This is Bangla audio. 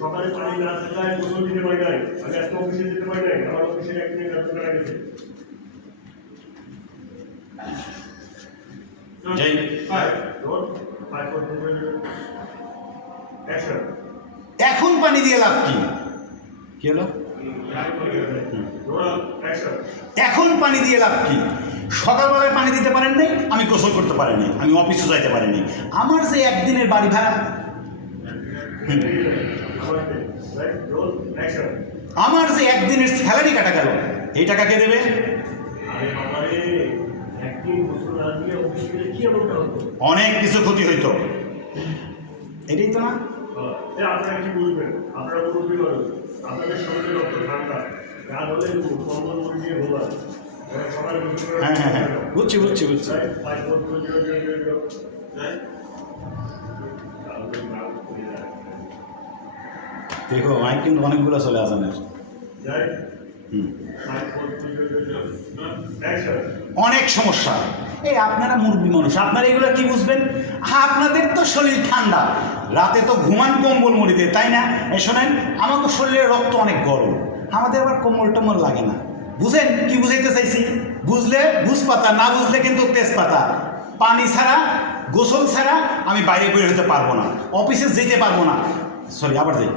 সকালে পানি না থাকায় গোসল দিতে পারি নাই, আমি আজকে অফিসে যেতে পারি নাই, আমার অফিসে একদিনের বেতন কাটা গেছে। এখন পানি দিয়ে লাভ কি? কি হলো? এখন পানি দিয়ে লাভ কি? সকালবেলায় পানি দিতে পারেন নাই, আমি গোসল করতে পারিনি, আমি অফিসে যাইতে পারিনি, আমার যে একদিনের বাড়ি ভাড়া, আমার যে একদিনের স্যালারি কাটা গেল, এই টাকা কে দেবে? অনেক কিছু ক্ষতি হইতো, এটাই তো না। আপনারা কি বুঝবেন? আপনারা মুরব্বী মানুষ, আপনাদের শরীরে রক্ত ঠান্ডা, রাত হলে কম্বল মুড়ি দিয়ে ভোলা, সকালে হ্যাঁ হ্যাঁ হ্যাঁ, বুঝছি বুঝছি বুঝছি। দেখো মাইক কিন্তু অনেকগুলো চলে আজানের। অনেক সমস্যা। এই আপনারা মুরব্বী মানুষ, আপনারা এগুলো কি বুঝবেন? আপনাদের তো শরীর ঠান্ডা, রাতে তো ঘুমান কম্বল মুড়িতে, তাই না? এই শোনেন, আমাকে শরীরের রক্ত অনেক গরম, আমাদের আবার কোমল টম্বল লাগে না। বুঝেন কি বুঝাইতে চাইছি? বুঝলে বুঝপাতা, না বুঝলে কিন্তু তেজপাতা। পানি ছাড়া, গোসল ছাড়া আমি বাইরে বের হতে পারবো না, অফিসে যেতে পারবো না। সরি, আবার যাই।